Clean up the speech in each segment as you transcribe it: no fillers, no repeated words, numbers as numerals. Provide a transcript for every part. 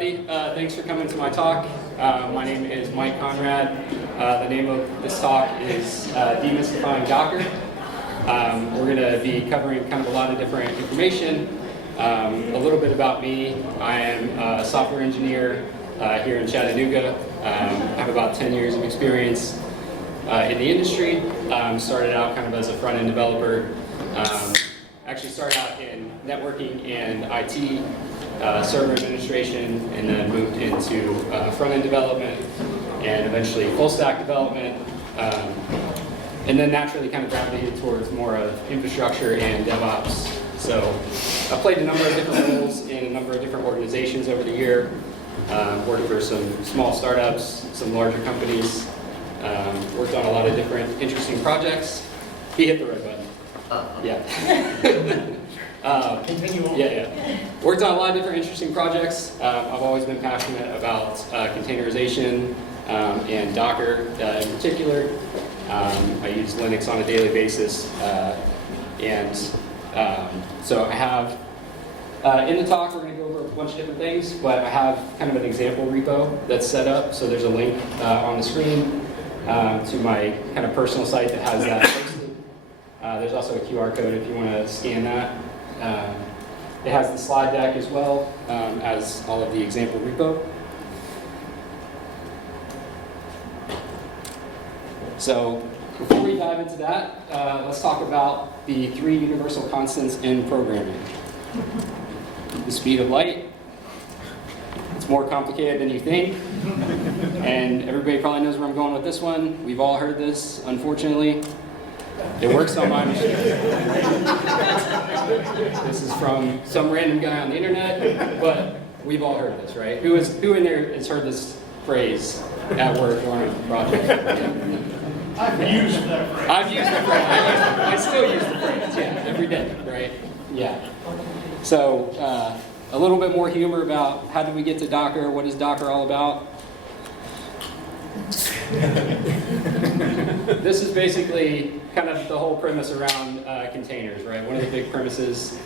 everybody. Thanks for coming to my talk. My name is Mike Conrad. The name of this talk is Demystifying Docker. We're going to be covering kind of a lot of different information. A little bit about me. I am a software engineer here in Chattanooga. I have about 10 years of experience in the industry. Started out kind of as a front-end developer. Actually started out in networking and IT, server administration, and then moved into front-end development and eventually full-stack development. And then naturally kind of gravitated towards more of infrastructure and DevOps. So I played a number of different roles in a number of different organizations over the year. Worked for some small startups, some larger companies. Worked on a lot of different interesting projects. He hit the red button. Yeah. Continue on. Yeah. Worked on a lot of different interesting projects. I've always been passionate about containerization and Docker in particular. I use Linux on a daily basis. So I have, in the talk we're going to go over a bunch of different things, but I have kind of an example repo that's set up. So there's a link on the screen to my kind of personal site that has that posted. There's also a QR code if you want to scan that. It has the slide deck as well as all of the example repo. So before we dive into that, let's talk about the 3 universal constants in programming. The speed of light. It's more complicated than you think. And everybody probably knows where I'm going with this one. We've all heard this, unfortunately. It works on my machine. This is from some random guy on the internet, but we've all heard this, right? Who in there has heard this phrase at work or on a project? I've used that phrase. I've used the phrase. I still use the phrase, yeah, every day, right? Yeah. So a little bit more humor about how did we get to Docker? What is Docker all about? This is basically kind of the whole premise around containers, right? One of the big premises,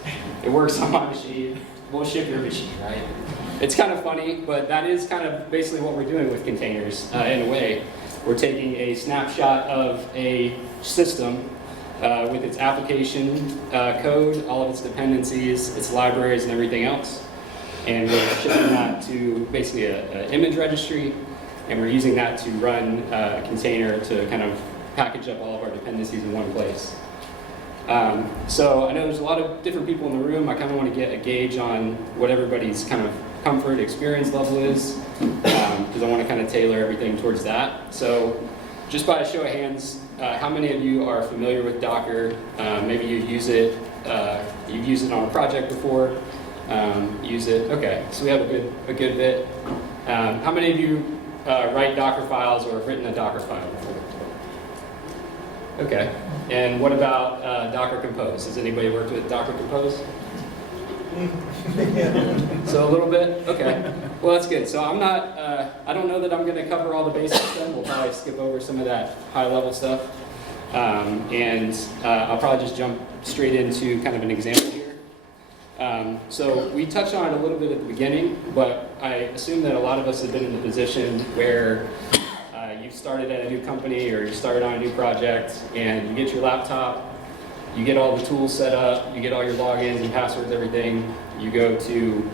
it works on my machine, we'll ship your machine, right? It's kind of funny, but that is kind of basically what we're doing with containers in a way. We're taking a snapshot of a system with its application code, all of its dependencies, its libraries, and everything else. And we're shipping that to basically an image registry, and we're using that to run a container to kind of package up all of our dependencies in one place. So I know there's a lot of different people in the room. I kind of want to get a gauge on what everybody's kind of comfort, experience level is, because I want to kind of tailor everything towards that. So just by a show of hands, how many of you are familiar with Docker? Maybe you've used it on a project before. Use it. Okay, so we have a good bit. How many of you write Docker files or have written a Docker file before? Okay. And what about Docker Compose? Has anybody worked with Docker Compose? So a little bit? Okay. Well, that's good. So I'm not, I don't know that I'm going to cover all the basics then. We'll probably skip over some of that high-level stuff. And I'll probably just jump straight into kind of an example here. So we touched on it a little bit at the beginning, but I assume that a lot of us have been in the position where you started at a new company or you started on a new project and you get your laptop, you get all the tools set up, you get all your logins and passwords, everything. You go to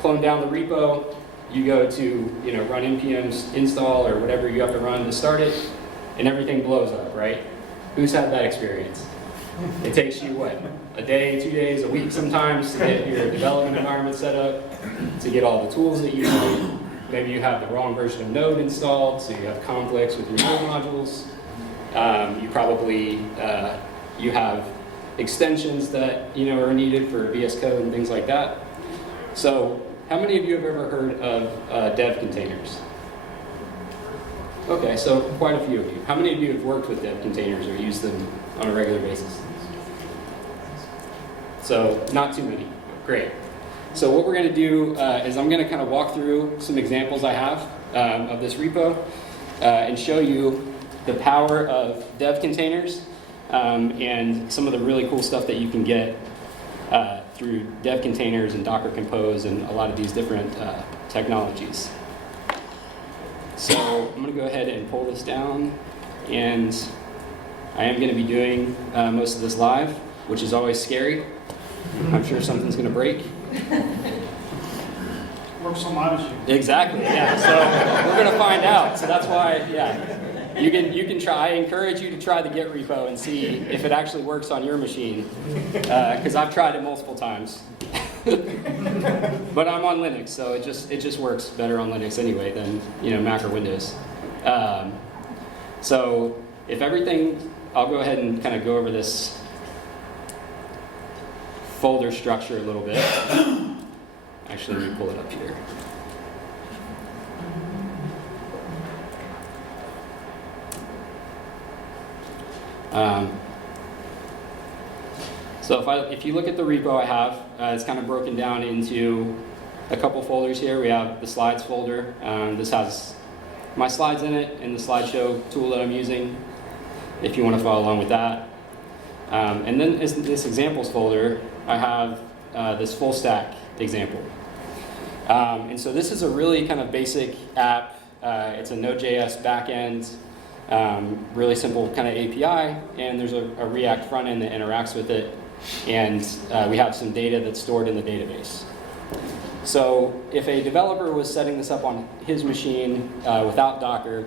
clone down the repo, you go to run npm install or whatever you have to run to start it, and everything blows up, right? Who's had that experience? It takes you, what, a day, 2 days, a week sometimes to get your development environment set up, to get all the tools that you need. Maybe you have the wrong version of Node installed, so you have conflicts with your Node modules. You probably, you have extensions that are needed for VS Code and things like that. So how many of you have ever heard of dev containers? Okay, so quite a few of you. How many of you have worked with dev containers or used them on a regular basis? So not too many. Great. So what we're going to do is I'm going to kind of walk through some examples I have of this repo and show you the power of dev containers and some of the really cool stuff that you can get through dev containers and Docker Compose and a lot of these different technologies. So I'm going to go ahead and pull this down, and I am going to be doing most of this live, which is always scary. I'm sure something's going to break. Works on my machine. Exactly, yeah. So we're going to find out. So that's why, yeah, you can try. I encourage you to try the Git repo and see if it actually works on your machine, because I've tried it multiple times. But I'm on Linux, so it just works better on Linux anyway than Mac or Windows. So if everything, I'll go ahead and kind of go over this folder structure a little bit. Actually, let me pull it up here. So if you look at the repo I have, it's kind of broken down into a couple folders here. We have the slides folder. This has my slides in it and the slideshow tool that I'm using, if you want to follow along with that. And then in this examples folder, I have this full stack example. And so this is a really kind of basic app. It's a Node.js backend, really simple kind of API, and there's a React front end that interacts with it, and we have some data that's stored in the database. So if a developer was setting this up on his machine without Docker,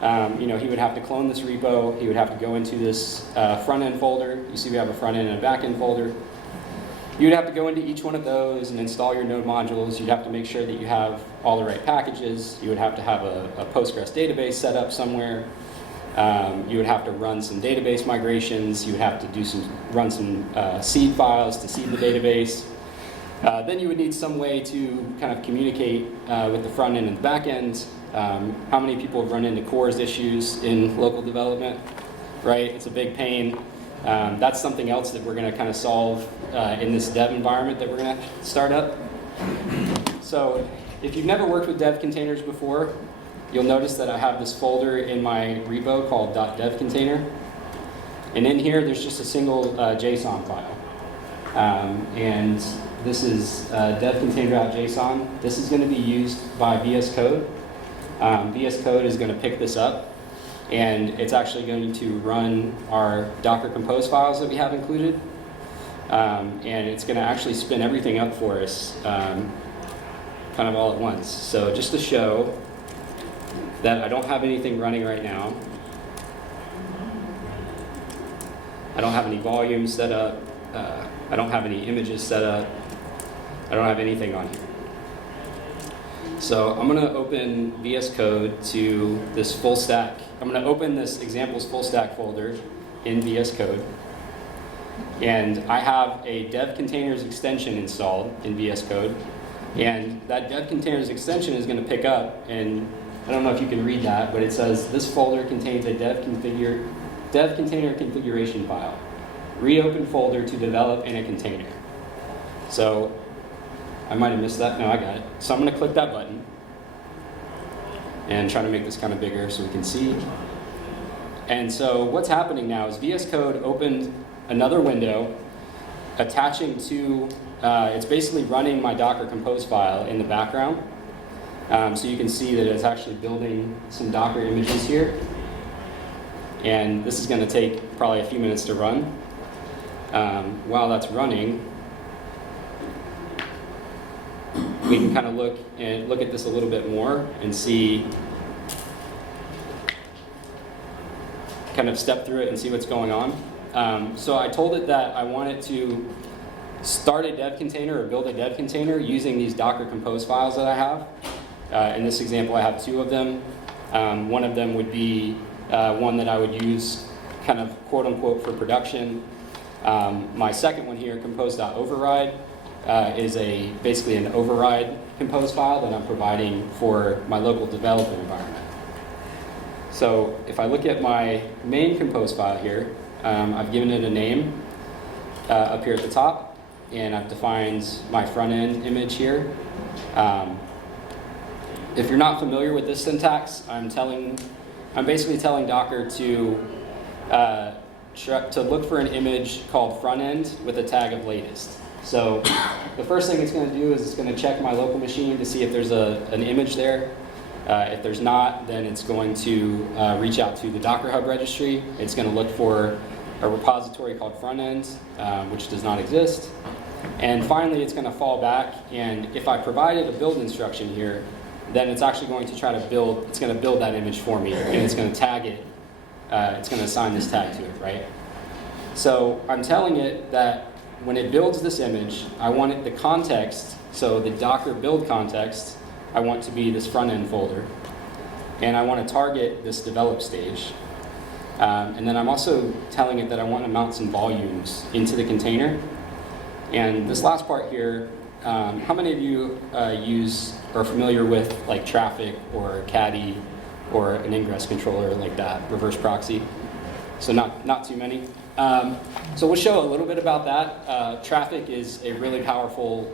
he would have to clone this repo. He would have to go into this front end folder. You see we have a front end and a back end folder. You would have to go into each one of those and install your node modules. You'd have to make sure that you have all the right packages. You would have to have a Postgres database set up somewhere. You would have to run some database migrations. You would have to run some seed files to seed the database. Then you would need some way to kind of communicate with the front end and the back end. How many people have run into CORS issues in local development, right? It's a big pain. That's something else that we're going to kind of solve in this dev environment that we're going to start up. So if you've never worked with dev containers before, you'll notice that I have this folder in my repo called .devcontainer. And in here, there's just a single JSON file. And this is devcontainer.json. This is going to be used by VS Code. VS Code is going to pick this up, and it's actually going to run our Docker Compose files that we have included. And it's going to actually spin everything up for us kind of all at once. So just to show that I don't have anything running right now. I don't have any volumes set up. I don't have any images set up. I don't have anything on here. So I'm going to open VS Code to this full stack. I'm going to open this examples full stack folder in VS Code. And I have a dev containers extension installed in VS Code. And that dev containers extension is going to pick up, and I don't know if you can read that, but it says this folder contains a dev container configuration file. Reopen folder to develop in a container. So I might have missed that. No, I got it. So I'm going to click that button and try to make this kind of bigger so we can see. And so what's happening now is VS Code opened another window attaching to, it's basically running my Docker Compose file in the background. So you can see that it's actually building some Docker images here. And this is going to take probably a few minutes to run. While that's running, we can kind of look at this a little bit more and see, kind of step through it and see what's going on. So I told it that I wanted to start a dev container or build a dev container using these Docker Compose files that I have. In this example, I have two of them. One of them would be one that I would use kind of quote unquote for production. My second one here, compose.override, is basically an override compose file that I'm providing for my local development environment. So if I look at my main compose file here, I've given it a name up here at the top, and I've defined my front end image here. If you're not familiar with this syntax, I'm basically telling Docker to look for an image called front end with a tag of latest. So the first thing it's going to do is it's going to check my local machine to see if there's an image there. If there's not, then it's going to reach out to the Docker Hub registry. It's going to look for a repository called frontend, which does not exist. And finally, it's going to fall back, and if I provided a build instruction here, then it's actually going to try to build, it's going to build that image for me, and it's going to tag it, it's going to assign this tag to it, right? So I'm telling it that when it builds this image, I want it, the context, so the Docker build context, I want to be this front end folder. And I want to target this develop stage. And then I'm also telling it that I want to mount some volumes into the container. And this last part here, how many of you are familiar with like traffic or caddy or an ingress controller like that, reverse proxy? So not too many. So we'll show a little bit about that. Traffic is a really powerful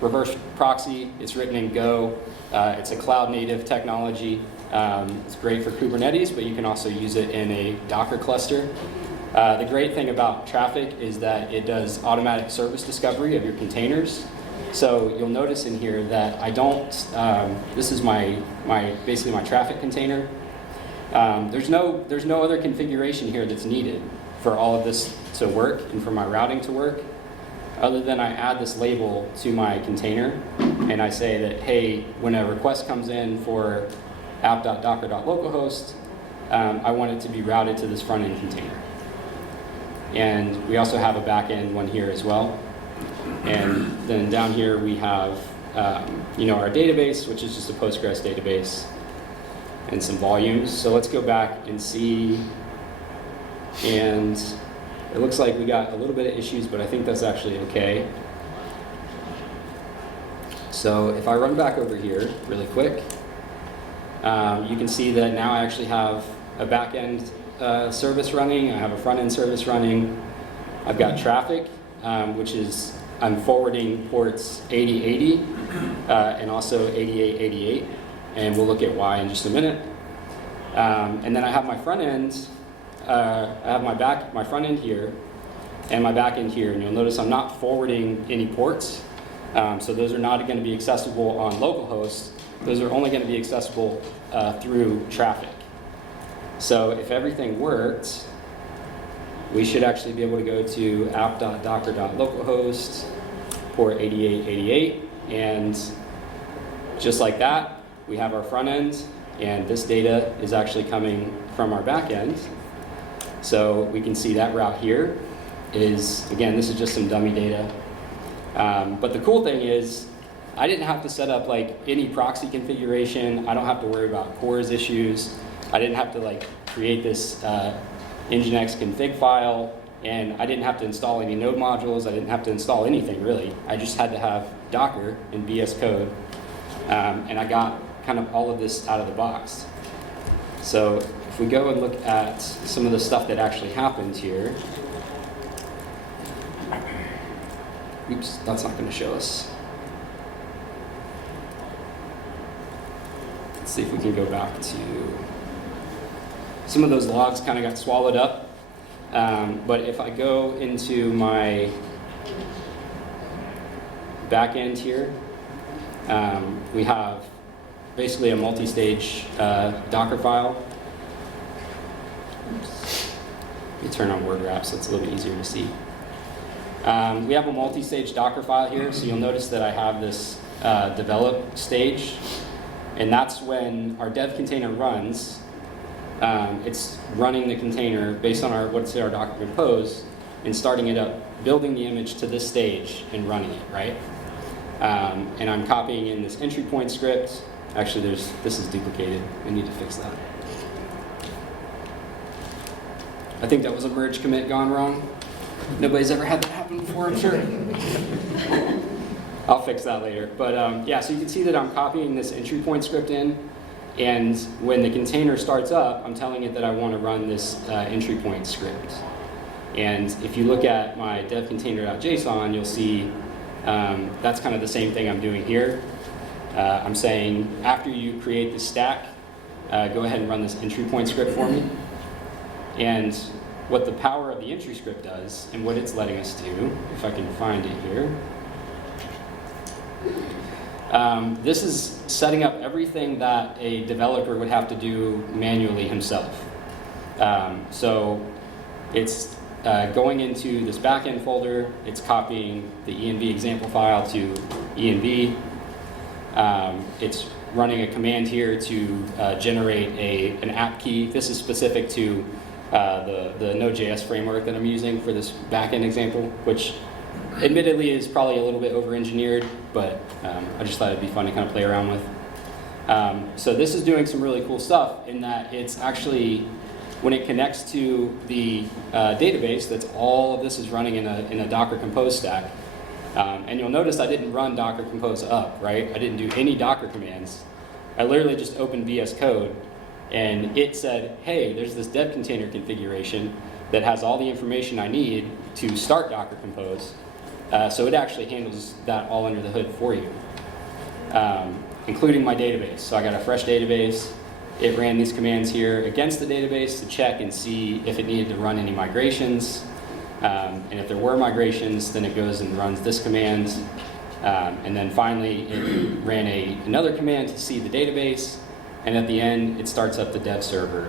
reverse proxy. It's written in Go. It's a cloud native technology. It's great for Kubernetes, but you can also use it in a Docker cluster. The great thing about traffic is that it does automatic service discovery of your containers. So you'll notice in here that I don't, this is basically my traffic container. There's no other configuration here that's needed for all of this to work and for my routing to work, other than I add this label to my container and I say that, hey, when a request comes in for app.docker.localhost, I want it to be routed to this front end container. And we also have a back end one here as well. And then down here we have our database, which is just a Postgres database, and some volumes. So let's go back and see. And it looks like we got a little bit of issues, but I think that's actually okay. So if I run back over here really quick, you can see that now I actually have a back-end service running. I have a front-end service running. I've got traffic, which is I'm forwarding ports 8080 and also 8888, and we'll look at why in just a minute. And then I have my front end. I have my front end here and my back end here, and you'll notice I'm not forwarding any ports. So those are not going to be accessible on localhost. Those are only going to be accessible through traffic. So if everything worked, we should actually be able to go to app.docker.localhost port 8888, and just like that, we have our front end, and this data is actually coming from our back end. So we can see that route here is, again, this is just some dummy data. But the cool thing is, I didn't have to set up like any proxy configuration. I don't have to worry about CORS issues. I didn't have to create this Nginx config file, and I didn't have to install any node modules. I didn't have to install anything really. I just had to have Docker and VS Code, and I got kind of all of this out of the box. So if we go and look at some of the stuff that actually happened here, oops, that's not going to show us. Let's see if we can go back to some of those logs kind of got swallowed up. But if I go into my back end here, we have basically a multi-stage Docker file. Oops. Let me turn on word wrap so it's a little bit easier to see. We have a multi-stage Docker file here, so you'll notice that I have this develop stage, and that's when our dev container runs. It's running the container based on what's our Docker compose and starting it up, building the image to this stage and running it, right? And I'm copying in this entry point script. Actually, this is duplicated. I need to fix that. I think that was a merge commit gone wrong. Nobody's ever had that happen before, I'm sure. I'll fix that later. But yeah, so you can see that I'm copying this entry point script in, and when the container starts up, I'm telling it that I want to run this entry point script. And if you look at my devcontainer.json, you'll see that's kind of the same thing I'm doing here. I'm saying, after you create the stack, go ahead and run this entry point script for me. And what the power of the entry script does and what it's letting us do, if I can find it here. This is setting up everything that a developer would have to do manually himself. So it's going into this backend folder, it's copying the env example file to env. It's running a command here to generate an app key. This is specific to the Node.js framework that I'm using for this backend example, which admittedly is probably a little bit over-engineered, but I just thought it'd be fun to kind of play around with. So this is doing some really cool stuff in that it's actually, when it connects to the database, that's all of this is running in a Docker Compose stack. And you'll notice I didn't run Docker Compose up, right? I didn't do any Docker commands. I literally just opened VS Code, and it said, hey, there's this dev container configuration that has all the information I need to start Docker Compose. So it actually handles that all under the hood for you, including my database. So I got a fresh database. It ran these commands here against the database to check and see if it needed to run any migrations. And if there were migrations, then it goes and runs this command. And then finally, it ran another command to see the database. And at the end, it starts up the dev server,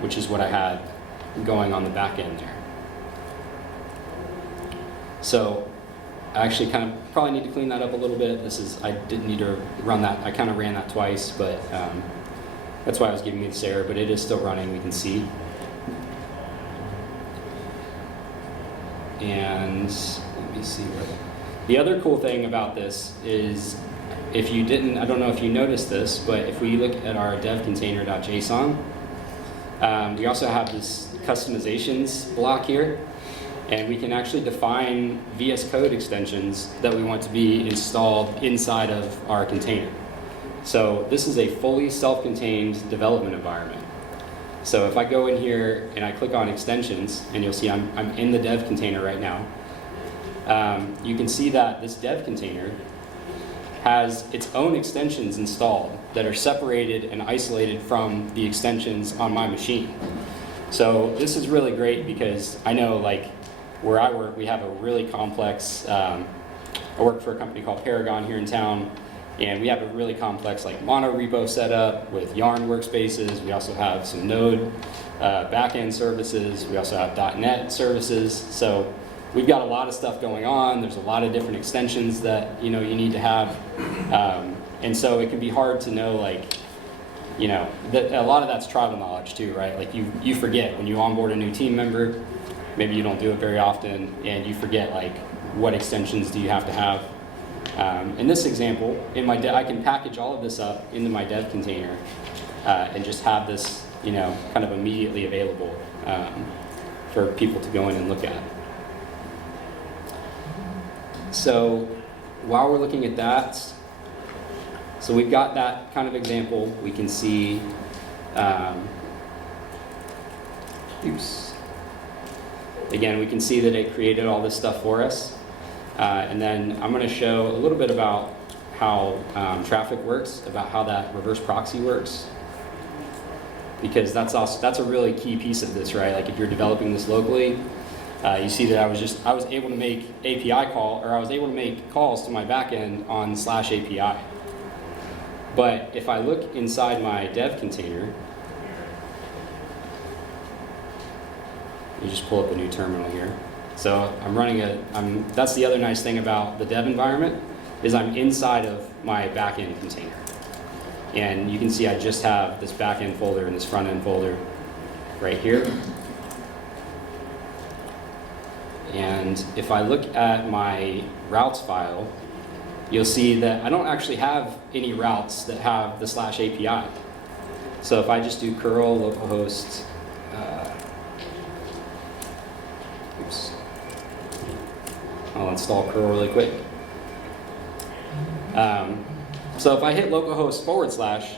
which is what I had going on the back end there. So I actually kind of probably need to clean that up a little bit. I didn't need to run that. I kind of ran that twice, but that's why I was giving you this error, but it is still running, we can see. And let me see what. The other cool thing about this is, if you didn't, I don't know if you noticed this, but if we look at our dev-container.json, we also have this customizations block here, and we can actually define VS Code extensions that we want to be installed inside of our container. So this is a fully self-contained development environment. So if I go in here and I click on extensions, and you'll see I'm in the dev container right now, you can see that this dev container has its own extensions installed that are separated and isolated from the extensions on my machine. So this is really great because I know, like, where I work, we have a really complex, I work for a company called Paragon here in town, and we have a really complex mono repo setup with Yarn workspaces. We also have some Node backend services. We also have .NET services. So we've got a lot of stuff going on. There's a lot of different extensions that you need to have, and so it can be hard to know that a lot of that's tribal knowledge too, right? Like you forget when you onboard a new team member. Maybe you don't do it very often, and you forget what extensions do you have to have. In this example, I can package all of this up into my dev container and just have this, kind of immediately available for people to go in and look at. So while we're looking at that, so we've got that kind of example. We can see, again, we can see that it created all this stuff for us. And then I'm going to show a little bit about how traffic works, about how that reverse proxy works, because that's a really key piece of this, right? Like if you're developing this locally, you see that I was able to make I was able to make calls to my backend on /API. But if I look inside my dev container, you just pull up a new terminal here. So I'm running that's the other nice thing about the dev environment, is I'm inside of my backend container. And you can see I just have this backend folder and this front end folder right here. And if I look at my routes file, you'll see that I don't actually have any routes that have the /API. So if I just do curl localhost, I'll install curl really quick. So if I hit localhost /,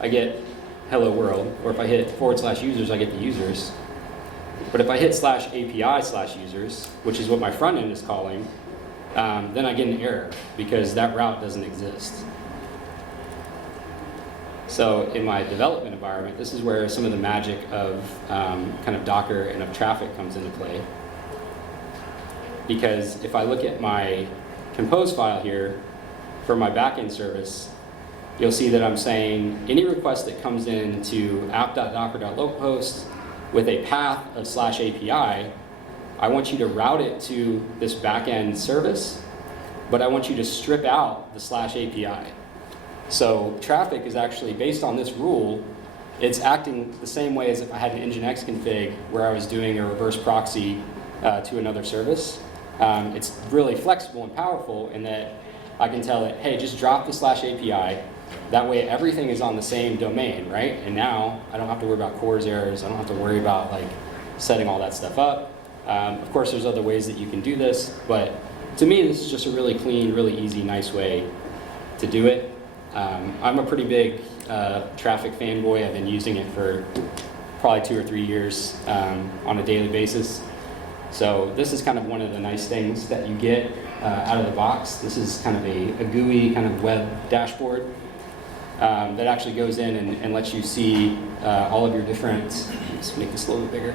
I get hello world, or if I hit /users, I get the users. But if I hit /API/users, which is what my front end is calling, then I get an error because that route doesn't exist. So in my development environment, this is where some of the magic of kind of Docker and of traffic comes into play. Because if I look at my compose file here for my backend service, you'll see that I'm saying any request that comes in to app.docker.localhost with a path of /API, I want you to route it to this backend service, but I want you to strip out the /API. So traffic is actually, based on this rule, it's acting the same way as if I had an Nginx config where I was doing a reverse proxy to another service. It's really flexible and powerful in that I can tell it, hey, just drop the /API. That way everything is on the same domain, right? And now I don't have to worry about CORS errors. I don't have to worry about like setting all that stuff up. Of course, there's other ways that you can do this, but to me, this is just a really clean, really easy, nice way to do it. I'm a pretty big traffic fanboy. I've been using it for probably 2 or 3 years on a daily basis. So this is kind of one of the nice things that you get out of the box. This is kind of a GUI kind of web dashboard that actually goes in and lets you see all of your different, let's make this a little bit bigger.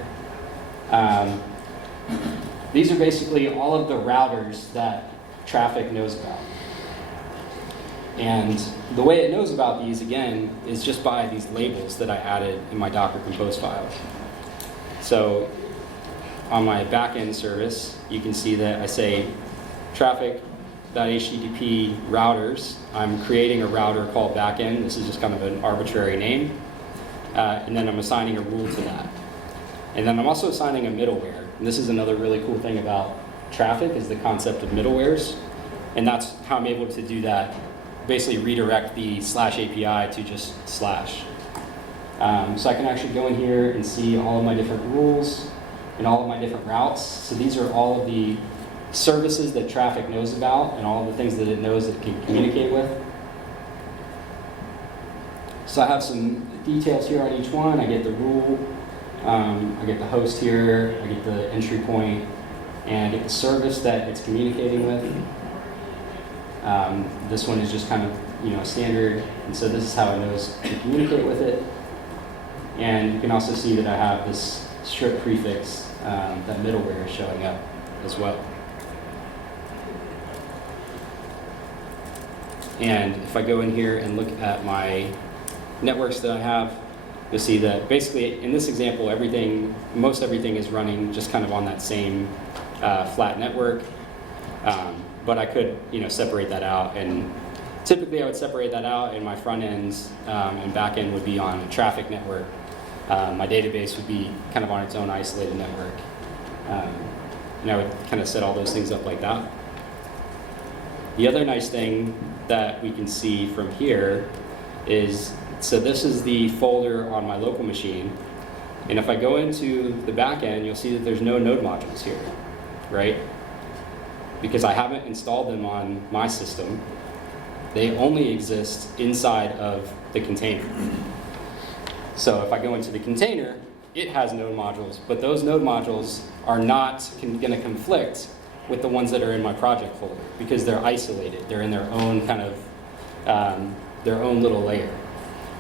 These are basically all of the routers that traffic knows about. And the way it knows about these, again, is just by these labels that I added in my Docker Compose file. So on my backend service, you can see that I say traffic.http routers. I'm creating a router called backend. This is just kind of an arbitrary name. And then I'm assigning a rule to that. And then I'm also assigning a middleware. And this is another really cool thing about traffic, is the concept of middlewares. And that's how I'm able to do that. Basically redirect the /API to just /. So I can actually go in here and see all of my different rules and all of my different routes. So these are all of the services that traffic knows about and all of the things that it knows it can communicate with. So I have some details here on each one. I get the rule, I get the host here, I get the entry point, and I get the service that it's communicating with. This one is just kind of, standard, and so this is how it knows to communicate with it. And you can also see that I have this strip prefix, that middleware is showing up as well. And if I go in here and look at my networks that I have, you'll see that basically in this example, most everything is running just kind of on that same flat network. But I could, separate that out, and typically I would separate that out, and my front ends and back end would be on a traffic network. My database would be kind of on its own isolated network. And I would kind of set all those things up like that. The other nice thing that we can see from here is, so this is the folder on my local machine. And if I go into the back end, you'll see that there's no node modules here, right? Because I haven't installed them on my system. They only exist inside of the container. So if I go into the container, it has node modules, but those node modules are not going to conflict with the ones that are in my project folder because they're isolated. They're in their own kind of, their own little layer,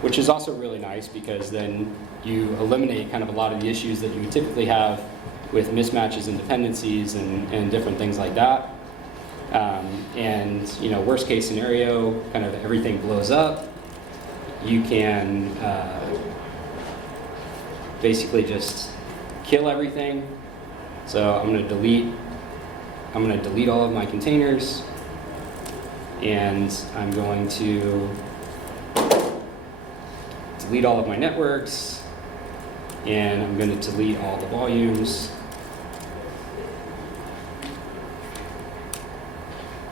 which is also really nice because then you eliminate kind of a lot of the issues that you would typically have with mismatches and dependencies and different things like that. And worst case scenario, kind of everything blows up. You can basically just kill everything. So I'm going to delete all of my containers, and I'm going to delete all of my networks, and I'm going to delete all the volumes.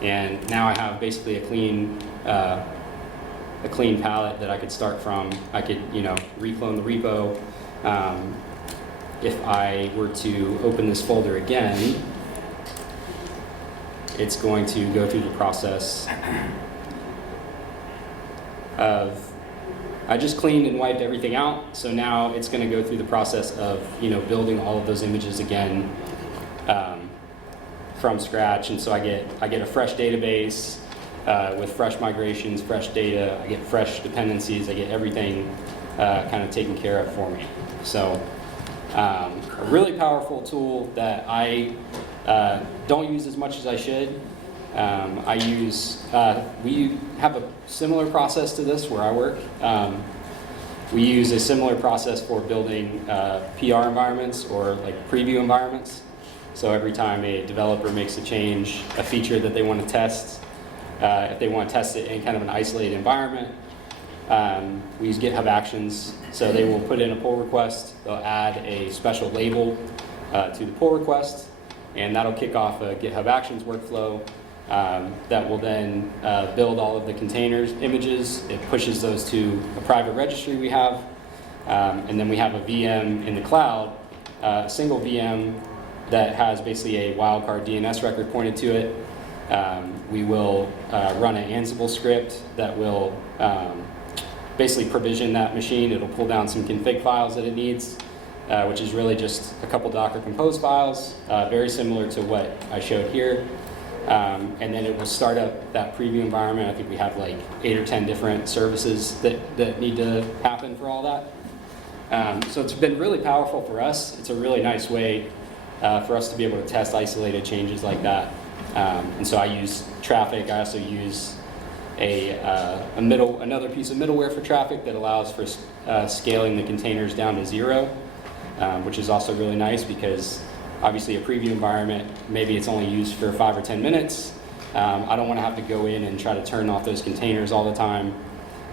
And now I have basically a clean palette that I could start from. I could, reclone the repo. If I were to open this folder again, it's going to go through the process of, I just cleaned and wiped everything out. So now it's going to go through the process of, building all of those images again. From scratch, and so I get a fresh database. with fresh migrations, fresh data. I get fresh dependencies. I get everything kind of taken care of for me. So a really powerful tool that I don't use as much as I should. We have a similar process to this where I work. We use a similar process for building PR environments or like preview environments. So every time a developer makes a change, a feature that they want to test, if they want to test it in kind of an isolated environment, we use GitHub Actions. So they will put in a pull request, they'll add a special label to the pull request, and that'll kick off a GitHub Actions workflow that will then build all of the containers images. It pushes those to a private registry we have, and then we have a VM in the cloud, a single VM that has basically a wildcard DNS record pointed to it. We will run an Ansible script that will basically provision that machine. It'll pull down some config files that it needs, which is really just a couple Docker Compose files, very similar to what I showed here. And then it will start up that preview environment. I think we have like 8 or 10 different services that need to happen for all that. So it's been really powerful for us. It's a really nice way for us to be able to test isolated changes like that. And so I use traffic. I also use another piece of middleware for traffic that allows for scaling the containers down to 0, which is also really nice because obviously a preview environment, maybe it's only used for 5 or 10 minutes. I don't want to have to go in and try to turn off those containers all the time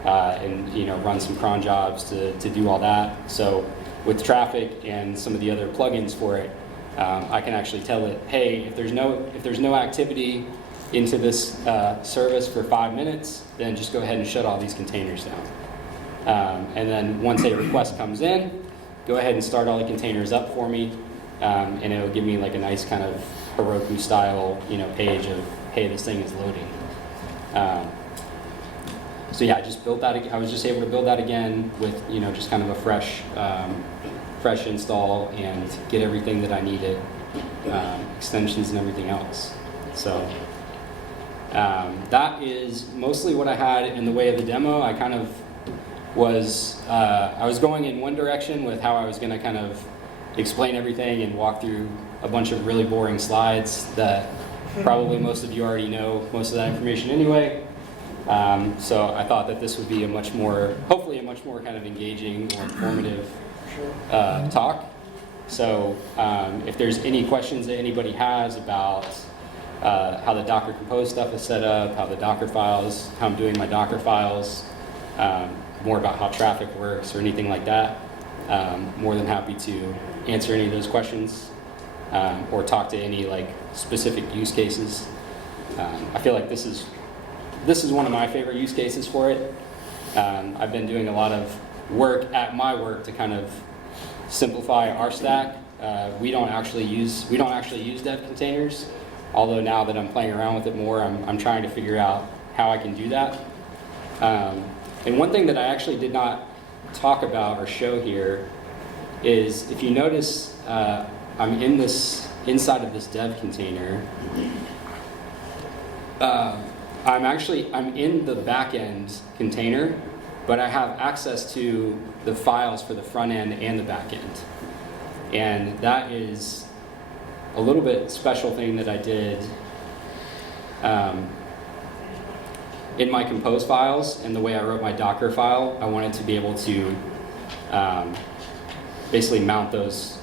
and run some cron jobs to do all that. So with traffic and some of the other plugins for it, I can actually tell it, hey, if there's no activity into this service for 5 minutes, then just go ahead and shut all these containers down. And then once a request comes in, go ahead and start all the containers up for me. And it'll give me like a nice kind of Heroku style, page of, hey, this thing is loading. So yeah, I just built that. I was just able to build that again with, just kind of a fresh install and get everything that I needed, extensions and everything else. So that is mostly what I had in the way of the demo. I kind of was, I was going in one direction with how I was going to kind of explain everything and walk through a bunch of really boring slides that probably most of you already know most of that information anyway. So I thought that this would be hopefully a much more kind of engaging or informative talk. So if there's any questions that anybody has about how the Docker Compose stuff is set up, how the Docker files, how I'm doing my Docker files, more about how traffic works or anything like that, more than happy to answer any of those questions or talk to any like specific use cases. I feel like this is one of my favorite use cases for it. I've been doing a lot of work at my work to kind of simplify our stack. We don't actually use dev containers, although now that I'm playing around with it more, I'm trying to figure out how I can do that. And one thing that I actually did not talk about or show here is, if you notice, I'm inside of this dev container. I'm in the backend container, but I have access to the files for the front end and the back end. And that is a little bit special thing that I did in my Compose files and the way I wrote my Docker file. I wanted to be able to basically mount those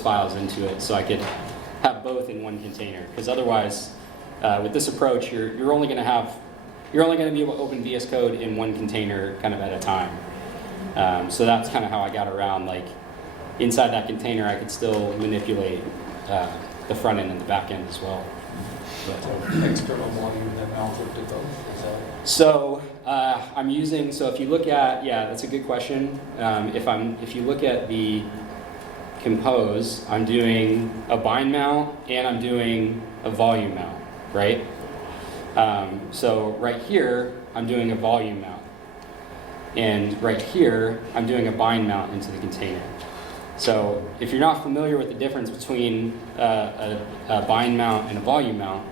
files into it so I could have both in one container. Because otherwise, with this approach, you're only going to be able to open VS Code in one container kind of at a time. So that's kind of how I got around, like, inside that container I could still manipulate the front end and the back end as well. External volume that mounted to both. So if you look at, that's a good question. If you look at the Compose, I'm doing a bind mount and I'm doing a volume mount, right? So right here, I'm doing a volume mount. And right here, I'm doing a bind mount into the container. So if you're not familiar with the difference between a bind mount and a volume mount,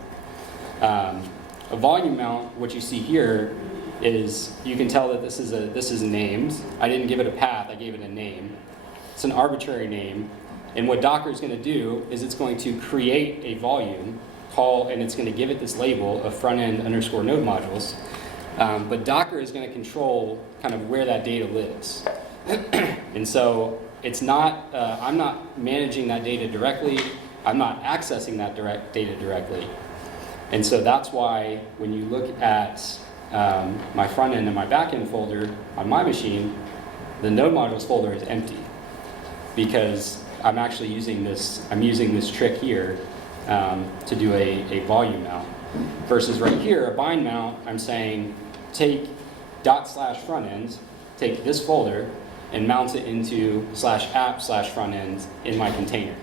A volume mount, what you see here is you can tell that this is named. I didn't give it a path, I gave it a name. It's an arbitrary name. And what Docker is going to do is it's going to create a volume and it's going to give it this label of front-end underscore node modules. But Docker is going to control kind of where that data lives. And so it's not, I'm not managing that data directly. I'm not accessing that data directly. And so that's why when you look at my front end and my back end folder on my machine, the node modules folder is empty because I'm actually using this trick here to do a volume mount. Versus right here, a bind mount, I'm saying take /front end, take this folder and mount it into /app/front end in my container.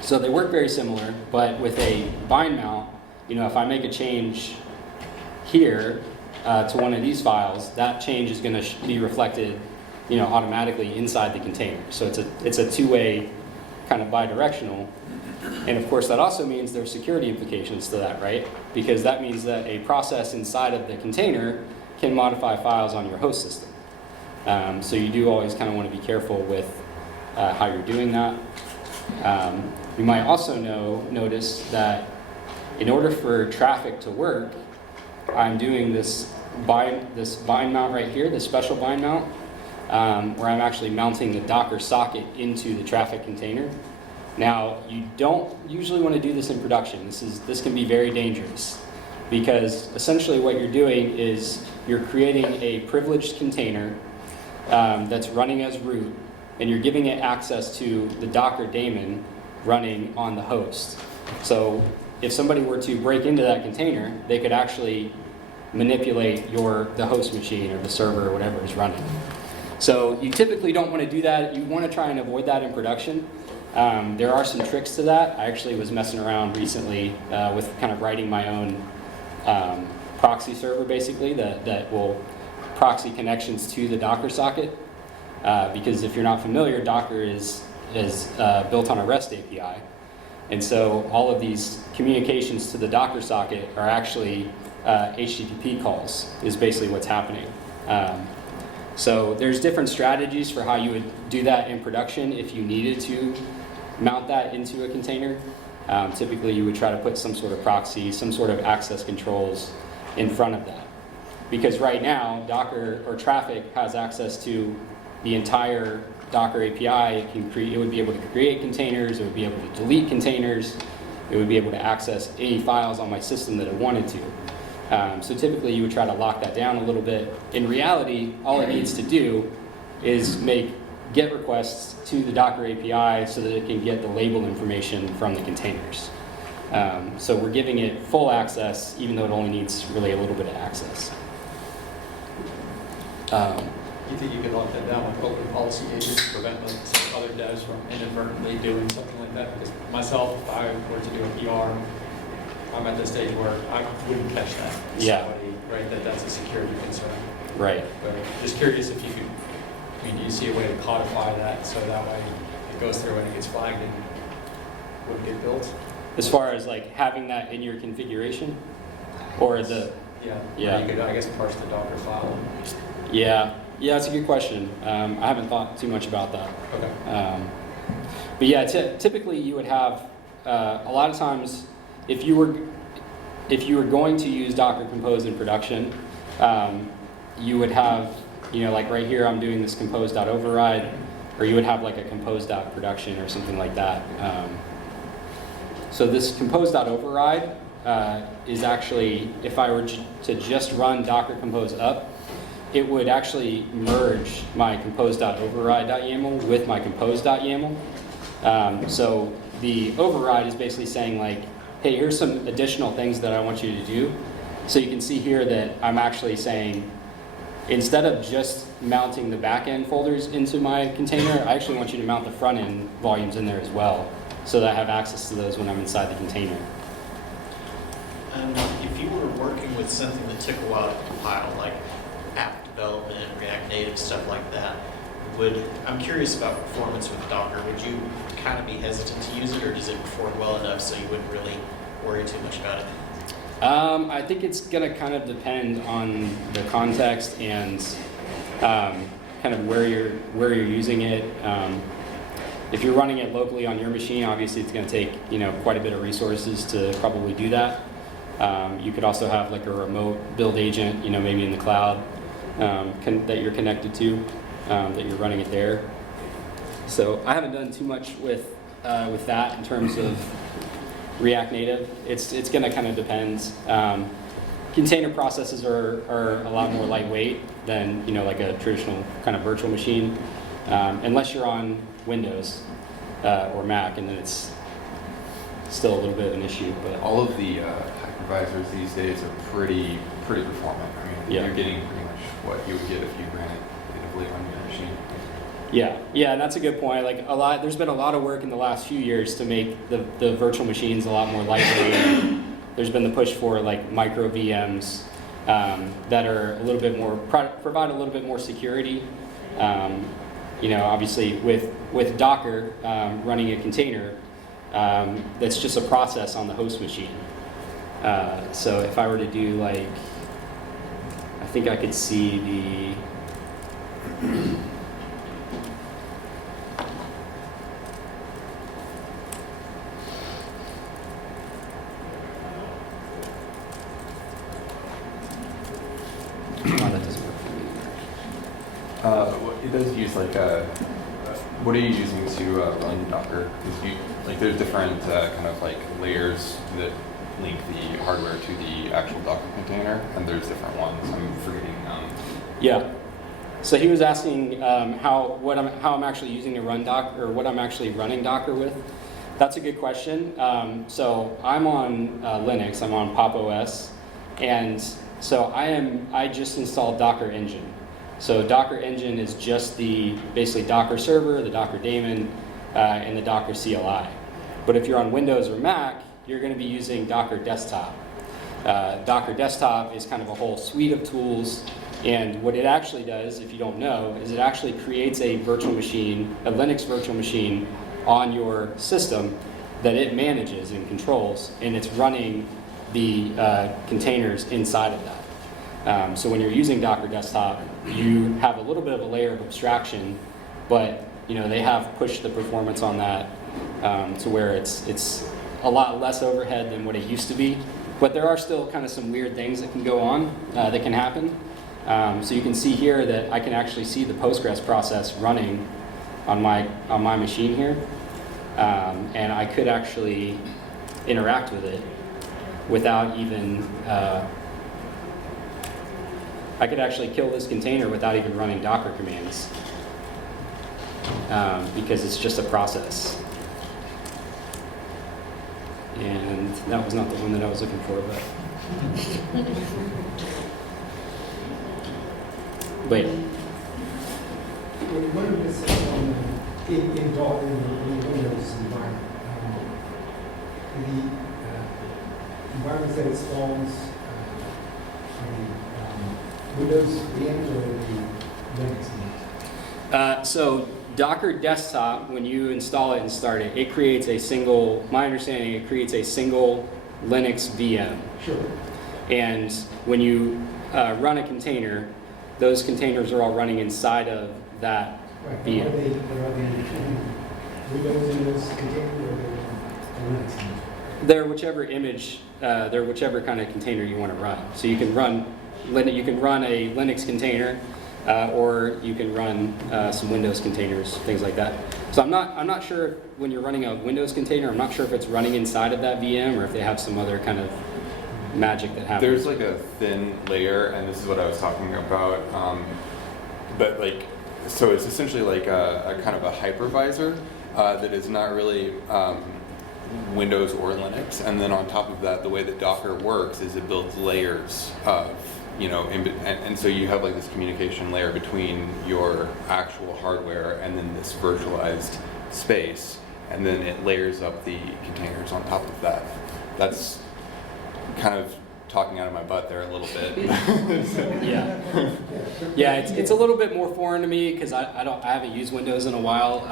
So they work very similar, but with a bind mount, if I make a change here to one of these files, that change is going to be reflected, automatically inside the container. So it's a two-way kind of bidirectional. And of course, that also means there's security implications to that, right? Because that means that a process inside of the container can modify files on your host system. So you do always kind of want to be careful with how you're doing that. You might also notice that in order for traffic to work, I'm doing this bind mount right here, this special bind mount, where I'm actually mounting the Docker socket into the traffic container. Now, you don't usually want to do this in production. This can be very dangerous because essentially what you're doing is you're creating a privileged container that's running as root, and you're giving it access to the Docker daemon running on the host. So if somebody were to break into that container, they could actually manipulate the host machine or the server or whatever is running. So you typically don't want to do that. You want to try and avoid that in production. There are some tricks to that. I actually was messing around recently with kind of writing my own proxy server, basically, that will proxy connections to the Docker socket. Because if you're not familiar, Docker is built on a REST API. And so all of these communications to the Docker socket are actually HTTP calls, is basically what's happening. So there's different strategies for how you would do that in production if you needed to mount that into a container. Typically you would try to put some sort of proxy, some sort of access controls in front of that. Because right now, Docker or traffic has access to the entire Docker API. It would be able to create containers, it would be able to delete containers, it would be able to access any files on my system that it wanted to. So typically you would try to lock that down a little bit. In reality, all it needs to do is make GET requests to the Docker API so that it can get the label information from the containers. So we're giving it full access, even though it only needs really a little bit of access. You think you could lock that down with open policy agents to prevent some other devs from inadvertently doing something like that? Because myself, if I were to do a PR, I'm at the stage where I wouldn't catch that. Yeah. Somebody, right, that's a security concern. Right. But just curious if you could, do you see a way to codify that so that way it goes through and it gets flagged and wouldn't get built? As far as like having that in your configuration? Or the... Yeah. You could, I guess, parse the Docker file. Yeah, that's a good question. I haven't thought too much about that. Okay. But yeah, typically you would have, a lot of times, if you were going to use Docker Compose in production, you would have, like right here I'm doing this compose.override, or you would have like a compose.production or something like that. So this compose.override is actually, if I were to just run Docker Compose up, it would actually merge my compose.override.yaml with my compose.yaml. So the override is basically saying like, hey, here's some additional things that I want you to do. So you can see here that I'm actually saying, instead of just mounting the backend folders into my container, I actually want you to mount the front end volumes in there as well, so that I have access to those when I'm inside the container. If you were working with something that took a while to compile, like app development, React Native, stuff like that, I'm curious about performance with Docker. Would you kind of be hesitant to use it, or does it perform well enough so you wouldn't really worry too much about it? I think it's going to kind of depend on the context and kind of where you're using it. If you're running it locally on your machine, obviously it's going to take quite a bit of resources to probably do that. You could also have like a remote build agent, maybe in the cloud that you're connected to, that you're running it there. So I haven't done too much with that in terms of React Native. It's going to kind of depend. Container processes are a lot more lightweight than like a traditional kind of virtual machine, unless you're on Windows or Mac, and then it's still a little bit of an issue. But all of the hypervisors these days are pretty performant. I mean, yeah. You're getting pretty much what you would get if you ran it natively on your machine. Yeah, and that's a good point. Like there's been a lot of work in the last few years to make the virtual machines a lot more lightweight. There's been the push for like micro VMs that are a little bit more provide a little bit more security. Obviously with Docker running a container, that's just a process on the host machine. So if I were to do I think I could see the it does use what are you using to run Docker? Because there's different kind of layers that link the hardware to the actual Docker container, and there's different ones. I'm forgetting. Yeah. So he was asking how I'm actually using to run Docker, or what I'm actually running Docker with. That's a good question. So I'm on Linux. I'm on Pop OS, and so I just installed Docker Engine. So Docker Engine is just basically Docker server, the Docker daemon, and the Docker CLI. But if you're on Windows or Mac, you're going to be using Docker Desktop. Docker Desktop is kind of a whole suite of tools, and what it actually does, if you don't know, is it actually creates a virtual machine, a Linux virtual machine on your system that it manages and controls, and it's running the containers inside of that. So when you're using Docker Desktop, you have a little bit of a layer of abstraction, but they have pushed the performance on that to where it's a lot less overhead than what it used to be. But there are still kind of some weird things that can go on, that can happen. So you can see here that I can actually see the Postgres process running on my machine here, and I could actually interact with it without even. I could actually kill this container without even running Docker commands, because it's just a process. And that was not the one that I was looking for, but wait. What if it's in Windows environment? The environments that installs Windows VMs or the Linux VMs? So Docker Desktop, when you install it and start it, it creates a single, my understanding, it creates a single Linux VM. Sure. And when you run a container, those containers are all running inside of that Right. VM. Are they Windows in this container or they're Linux in it? They're whichever kind of container you want to run. So you can run a Linux container, or you can run some Windows containers, things like that. So I'm not sure if, when you're running a Windows container, I'm not sure if it's running inside of that VM or if they have some other kind of magic that happens. There's a thin layer, and this is what I was talking about. But so it's essentially a kind of a hypervisor that is not really Windows or Linux. And then on top of that, the way that Docker works is it builds layers of, and so you have this communication layer between your actual hardware and then this virtualized space, and then it layers up the containers on top of that. That's kind of talking out of my butt there a little bit. Yeah, it's a little bit more foreign to me because I haven't used Windows in a while.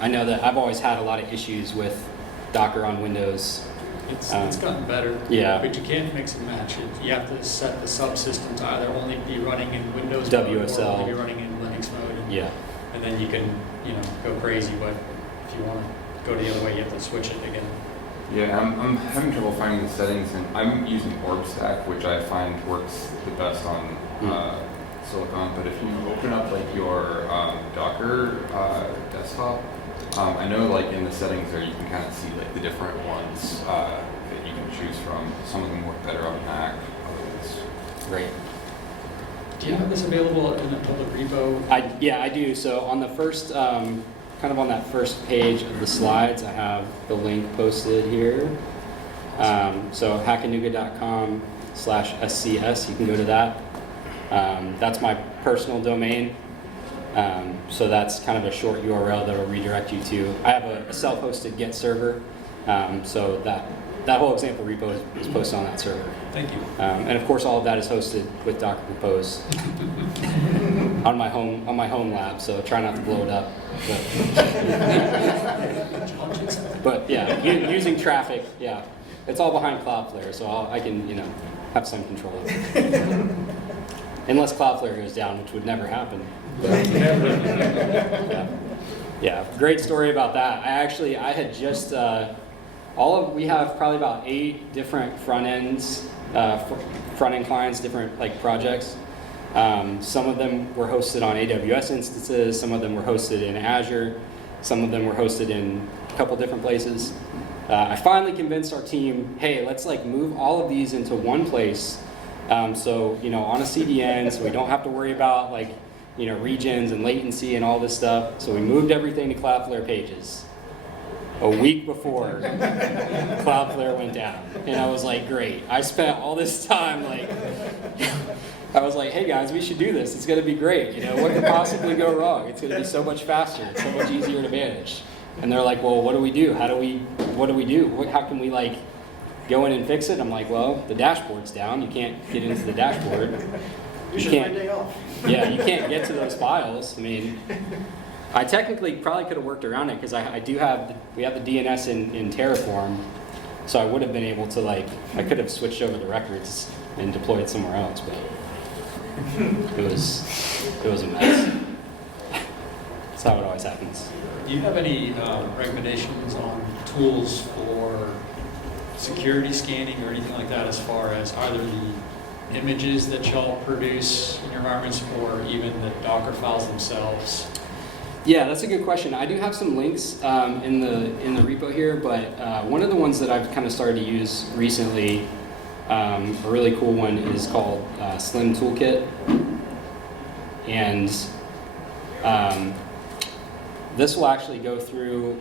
I know that I've always had a lot of issues with Docker on Windows, It's gotten better. Yeah. But you can't mix and match it. You have to set the subsystem to either only be running in Windows WSL. mode or only be running in Linux mode. Yeah. And then you can, go crazy. But if you want to go the other way, you have to switch it again. Yeah, I'm having trouble finding the settings, and I'm using OrbStack, which I find works the best on Silicon. But if you open up like your Docker desktop, I know like in the settings there you can kind of see like the different ones that you can choose from. Some of them work better on Mac, others. Great. Do you have this available in a public repo? I do. So on the first, kind of on that first page of the slides, I have the link posted here. So hackanuga.com/SCS, you can go to that. That's my personal domain. So that's kind of a short URL that will redirect you to. I have a self-hosted Git server, so that whole example repo is posted on that server. Thank you. And of course, all of that is hosted with Docker Compose on my home lab. So try not to blow it up. But yeah, using traffic, yeah, it's all behind Cloudflare, so I can have some control of it. Unless Cloudflare goes down, which would never happen. Yeah, great story about that. I had just we have probably about 8 different front end clients, different like projects. Some of them were hosted on AWS instances, some of them were hosted in Azure, some of them were hosted in a couple different places. I finally convinced our team, hey, let's like move all of these into one place. So on a CDN, so we don't have to worry about like regions and latency and all this stuff. So we moved everything to Cloudflare Pages a week before Cloudflare went down. And I was like, great. I spent all this time like, I was like, hey guys, we should do this. It's going to be great. What could possibly go wrong? It's going to be so much faster. It's so much easier to manage. And they're like, well, what do we do? What do we do? How can we like go in and fix it? I'm like, well, the dashboard's down. You can't get into the dashboard. You should find a day off. Yeah, you can't get to those files. I mean, I technically probably could have worked around it because we have the DNS in Terraform, so I would have been able to I could have switched over the records and deployed it somewhere else, but it was a mess. That's how it always happens. Do you have any recommendations on tools for security scanning or anything like that, as far as either the images that y'all produce in your environments or even the Docker files themselves? Yeah, that's a good question. I do have some links in the repo here, but one of the ones that I've kind of started to use recently, a really cool one, is called Slim Toolkit, and this will actually go through.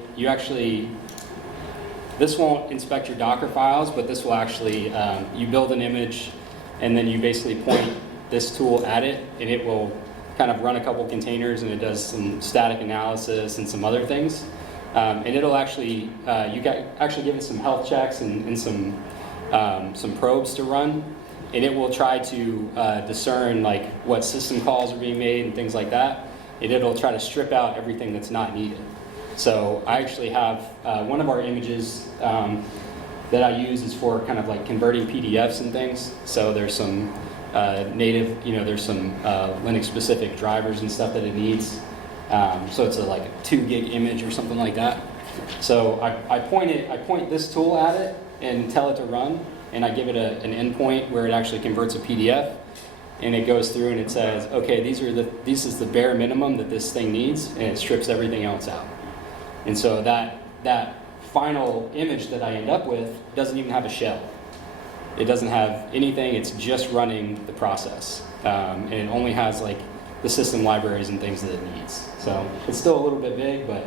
This won't inspect your Docker files, but this will actually you build an image, and then you basically point this tool at it, and it will kind of run a couple containers, and it does some static analysis and some other things. And it'll actually, actually give it some health checks and some probes to run, and it will try to discern like what system calls are being made and things like that, and it'll try to strip out everything that's not needed. So I actually have one of our images that I use is for kind of like converting PDFs and things. So there's some native, there's some Linux-specific drivers and stuff that it needs. So it's like a 2 gig image or something like that. So I point this tool at it and tell it to run, and I give it an endpoint where it actually converts a PDF, and it goes through and it says, okay, this is the bare minimum that this thing needs, and it strips everything else out. And so that final image that I end up with doesn't even have a shell. It doesn't have anything, it's just running the process. And it only has like the system libraries and things that it needs. So it's still a little bit big, but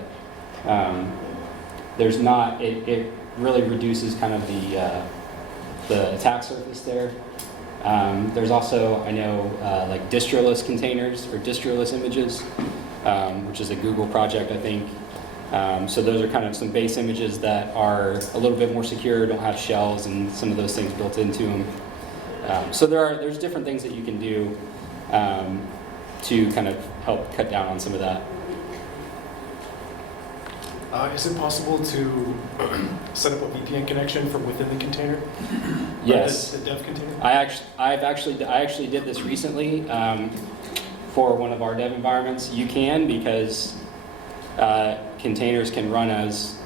it really reduces kind of the attack surface there. There's also, I know, like distroless containers or distroless images, which is a Google project, I think. So those are kind of some base images that are a little bit more secure, don't have shells and some of those things built into them. So there's different things that you can do to kind of help cut down on some of that. Is it possible to set up a VPN connection from within the container? Yes. The dev container? I actually did this recently for one of our dev environments. You can, because containers can run as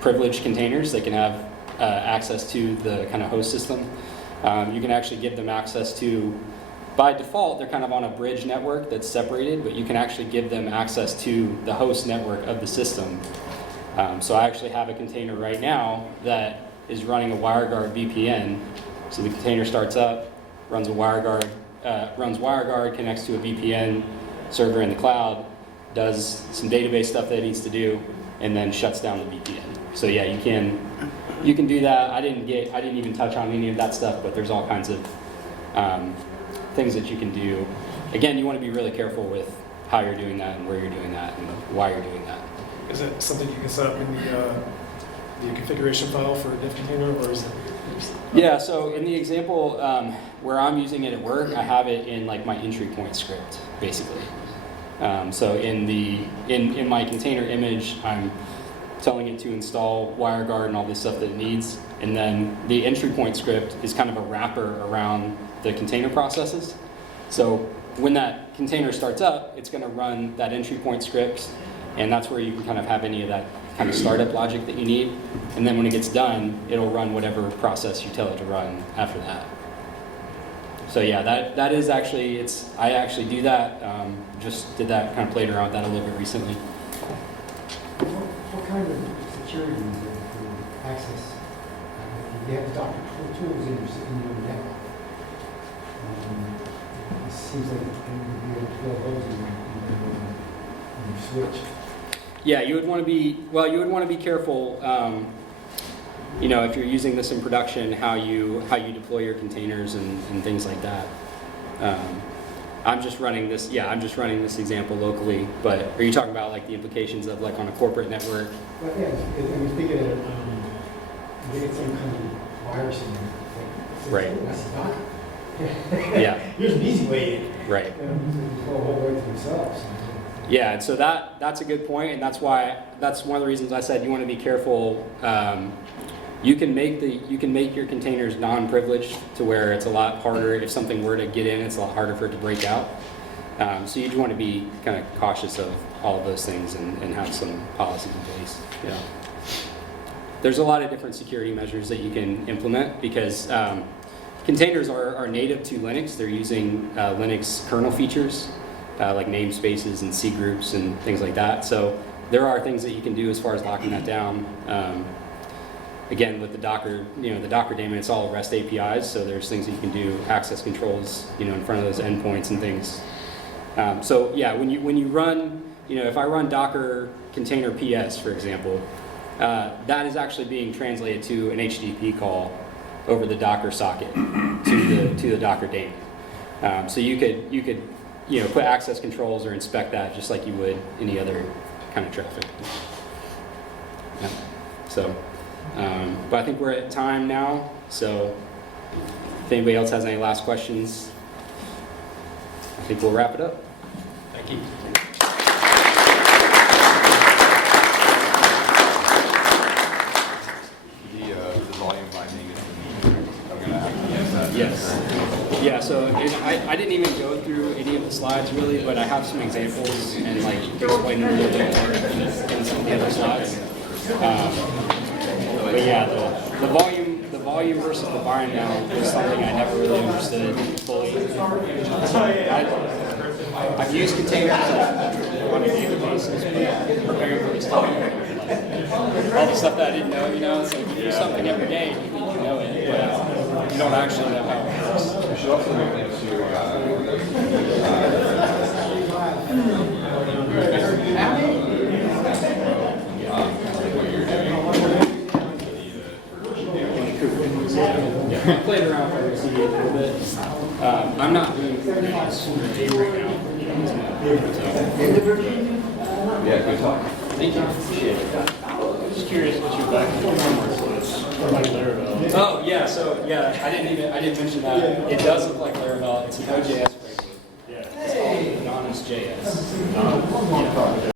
privileged containers. They can have access to the kind of host system. You can actually give them access to, by default, they're kind of on a bridge network that's separated, but you can actually give them access to the host network of the system. So I actually have a container right now that is running a WireGuard VPN. So the container starts up, runs WireGuard, connects to a VPN server in the cloud, does some database stuff that it needs to do, and then shuts down the VPN. So yeah, you can do that. I didn't even touch on any of that stuff, but there's all kinds of things that you can do. Again, you want to be really careful with how you're doing that and where you're doing that and why you're doing that. Is it something you can set up in the configuration file for a dev container, or is it? Yeah, so in the example where I'm using it at work, I have it in like my entry point script, basically. So in my container image, I'm telling it to install WireGuard and all this stuff that it needs, and then the entry point script is kind of a wrapper around the container processes. So when that container starts up, it's going to run that entry point script, and that's where you can kind of have any of that kind of startup logic that you need. And then when it gets done, it'll run whatever process you tell it to run after that. So yeah, that is actually, I actually do that, just did that, kind of played around with that a little bit recently. What kind of security is there for access? You have Docker tools in your network. It seems like you would be able to build those in your switch. Yeah, you would want to be careful, if you're using this in production, how you deploy your containers and things like that. I'm just running this example locally, but are you talking about like the implications of like on a corporate network? Well, yeah, I'm thinking of they get some kind of virus in there. Right. Oh, that's Docker. Yeah. Here's an easy way in. Right. They go all the way to themselves. Yeah, and so that's a good point, and that's one of the reasons I said you want to be careful. You can make your containers non-privileged to where it's a lot harder if something were to get in. It's a lot harder for it to break out. So you do want to be kind of cautious of all of those things and have some policies in place. Yeah. There's a lot of different security measures that you can implement because containers are native to Linux. They're using Linux kernel features. Like namespaces and C groups and things like that. So there are things that you can do as far as locking that down. Again, with the Docker, the Docker daemon, it's all REST APIs. So there's things that you can do, access controls, in front of those endpoints and things. So yeah, when you run, if I run Docker container PS, for example, that is actually being translated to an HTTP call over the Docker socket to the Docker daemon. So you could put access controls or inspect that just like you would any other kind of traffic. Yeah. So, but I think we're at time now. So, if anybody else has any last questions, I think we'll wrap it up. Thank you. The volume binding is the need. I'm going to have to guess that. Yes. Yeah, so I didn't even go through any of the slides really, but I have some examples and like explain them a little bit more in some of the other slides. But yeah, the volume versus the bind down was something I never really understood fully. I've used containers on a daily basis, but preparing for this talk, all the stuff that I didn't know, so if you do something every day, you think you know it, but you don't actually know how it works. We should also look into what you're doing. Yeah, I played around with RCD a little bit. I'm not doing this right now. Yeah, good talk. Thank you. Appreciate it. Just curious what your background was like Laravel. Oh yeah, so yeah, I didn't mention that. It does look like Laravel. It's an OJS framework. Yeah. It's called Anonymous JS.